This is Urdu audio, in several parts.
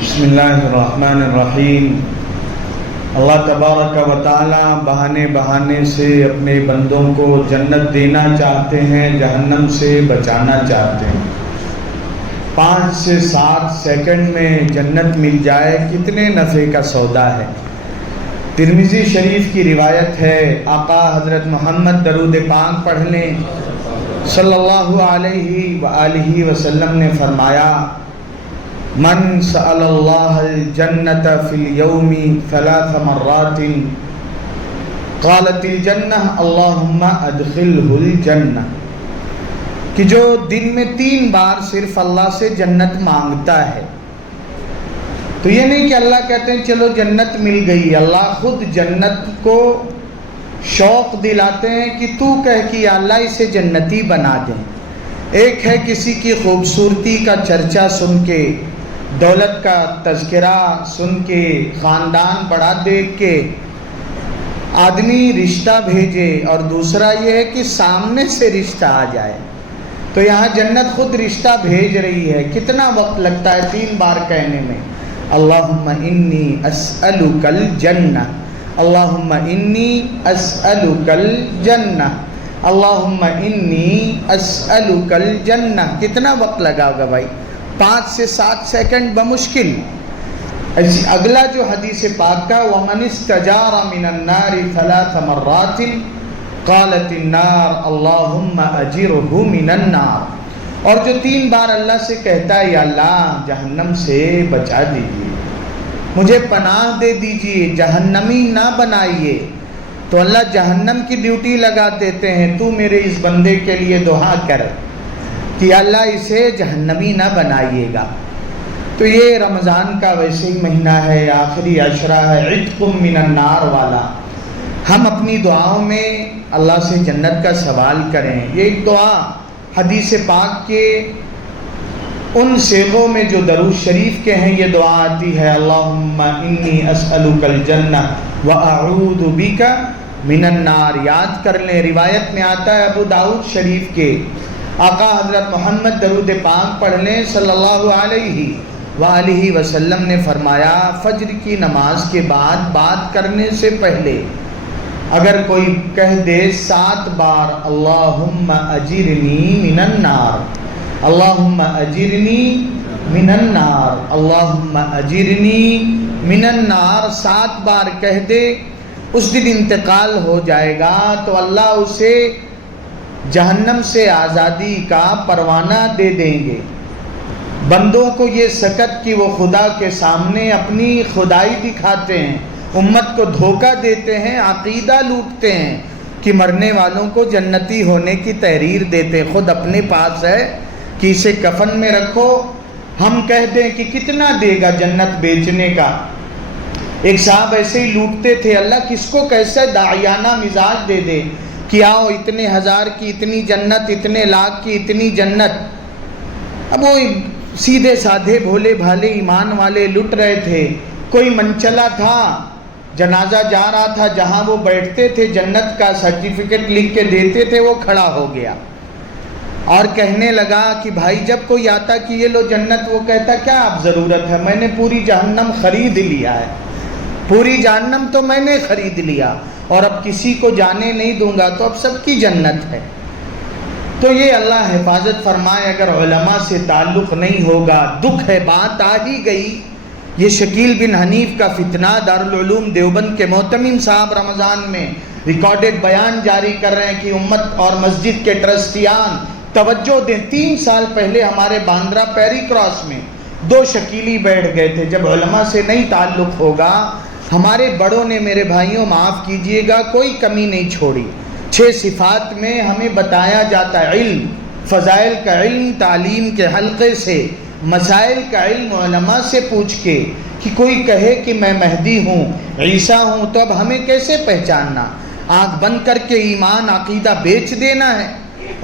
بسم اللہ الرحمن الرحیم۔ اللہ تبارک و تعالی بہانے بہانے سے اپنے بندوں کو جنت دینا چاہتے ہیں، جہنم سے بچانا چاہتے ہیں۔ 5 سے 7 سیکنڈ میں جنت مل جائے کتنے نفع کا سودا ہے۔ ترمذی شریف کی روایت ہے، آقا حضرت محمد درود پاک پڑھ لیں صلی اللہ علیہ وآلہ وسلم نے فرمایا، من سأل اللہ الجنت فی اليوم 3 مرات قالت الجنہ اللہم ادخلہ الجنہ، کہ جو دن میں 3 بار صرف اللہ سے جنت مانگتا ہے، تو یہ نہیں کہ اللہ کہتے ہیں چلو جنت مل گئی، اللہ خود جنت کو شوق دلاتے ہیں کہ تو کہہ کہ یا اللہ اسے جنتی بنا دیں۔ ایک ہے کسی کی خوبصورتی کا چرچا سن کے، دولت کا تذکرہ سن کے، خاندان بڑا دیکھ کے آدمی رشتہ بھیجے، اور دوسرا یہ ہے کہ سامنے سے رشتہ آ جائے۔ تو یہاں جنت خود رشتہ بھیج رہی ہے۔ کتنا وقت لگتا ہے 3 بار کہنے میں، اللہم انی اسألک الجنہ، اللہم انی اسألک الجنہ، اللہم انی اسألک الجنہ۔ کتنا وقت لگا ہوگا بھائی؟ 5 سے 7 سیکنڈ بمشکل۔ اگلا جو حدیث پاک کا، وَمَنِ اسْتَجَارَ مِنَ النَّارِ 3 مرات قالت النار اللہم اجرہ من النار، اور جو 3 بار اللہ سے کہتا ہے یا اللہ جہنم سے بچا دیجیے، مجھے پناہ دے دیجیے، جہنمی نہ بنائیے، تو اللہ جہنم کی ڈیوٹی لگا دیتے ہیں، تو میرے اس بندے کے لیے دعا کر کہ اللہ اسے جہنمی نہ بنائیے گا۔ تو یہ رمضان کا ویسے ہی مہینہ ہے، آخری عشرہ ہے، عتق من النار والا۔ ہم اپنی دعاؤں میں اللہ سے جنت کا سوال کریں۔ یہ ایک دعا حدیث پاک کے ان صیغوں میں جو درود شریف کے ہیں یہ دعا آتی ہے، اللہم انی اسألک الجنہ واعوذ بک من النار۔ یاد کر لیں، روایت میں آتا ہے ابو داؤد شریف کے، آقا حضرت محمد درود پاک پڑھ لیں صلی اللہ علیہ وآلہ وسلم نے فرمایا، فجر کی نماز کے بعد بات کرنے سے پہلے اگر کوئی کہہ دے 7 بار اللہم اجرنی من النار، اللہم اجرنی من النار، اللہم اجرنی من النار، 7 بار کہہ دے، اس دن انتقال ہو جائے گا تو اللہ اسے جہنم سے آزادی کا پروانہ دے دیں گے۔ بندوں کو یہ سکت کہ وہ خدا کے سامنے اپنی خدائی دکھاتے ہیں، امت کو دھوکہ دیتے ہیں، عقیدہ لوٹتے ہیں کہ مرنے والوں کو جنتی ہونے کی تحریر دیتے، خود اپنے پاس ہے کہ اسے کفن میں رکھو، ہم کہہ دیں کہ کتنا دے گا جنت بیچنے کا۔ ایک صاحب ایسے ہی لوٹتے تھے، اللہ کس کو کیسے داعیانہ مزاج دے دے کہ آؤ اتنے 1000 کی اتنی جنت، اتنے لاکھ کی اتنی جنت۔ اب وہ سیدھے سادھے بھولے بھالے ایمان والے لٹ رہے تھے۔ کوئی منچلا تھا، جنازہ جا رہا تھا، جہاں وہ بیٹھتے تھے جنت کا سرٹیفکیٹ لکھ کے دیتے تھے، وہ کھڑا ہو گیا اور کہنے لگا کہ بھائی جب کوئی آتا کہ یہ لو جنت، وہ کہتا کیا اب ضرورت ہے، میں نے پوری جہنم خرید لیا ہے، پوری جہنم تو میں نے خرید لیا، اور اب کسی کو جانے نہیں دوں گا، تو اب سب کی جنت ہے۔ تو یہ اللہ حفاظت فرمائے، اگر علماء سے تعلق نہیں ہوگا، دکھ ہے، بات آ ہی گئی۔ یہ شکیل بن حنیف کا فتنہ، دارالعلوم دیوبند کے محتمم صاحب رمضان میں ریکارڈڈ بیان جاری کر رہے ہیں کہ امت اور مسجد کے ٹرسٹیان توجہ دیں۔ 3 سال پہلے ہمارے باندرا پیری کراس میں 2 شکیلی بیٹھ گئے تھے۔ جب علماء سے نہیں تعلق ہوگا، ہمارے بڑوں نے، میرے بھائیوں معاف کیجئے گا، کوئی کمی نہیں چھوڑی۔ 6 صفات میں ہمیں بتایا جاتا ہے، علم، فضائل کا علم، تعلیم کے حلقے سے، مسائل کا علم علماء سے پوچھ کے، کہ کوئی کہے کہ میں مہدی ہوں، عیسیٰ ہوں، تو اب ہمیں کیسے پہچاننا؟ آنکھ بند کر کے ایمان عقیدہ بیچ دینا ہے؟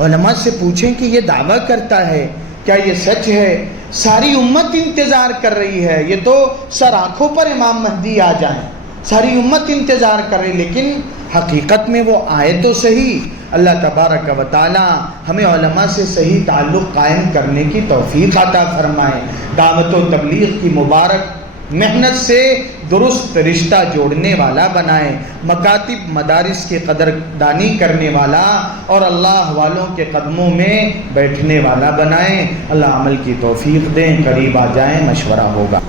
علماء سے پوچھیں کہ یہ دعویٰ کرتا ہے، کیا یہ سچ ہے؟ ساری امت انتظار کر رہی ہے، یہ تو سر آنکھوں پر امام مہدی آ جائیں، ساری امت انتظار کر رہی، لیکن حقیقت میں وہ آئے تو صحیح۔ اللہ تبارک و تعالی ہمیں علماء سے صحیح تعلق قائم کرنے کی توفیق عطا فرمائے، دعوت و تبلیغ کی مبارک محنت سے درست رشتہ جوڑنے والا بنائے، مکاتب مدارس کی قدردانی کرنے والا اور اللہ والوں کے قدموں میں بیٹھنے والا بنائے۔ اللہ عمل کی توفیق دیں، قریب آ جائیں، مشورہ ہوگا۔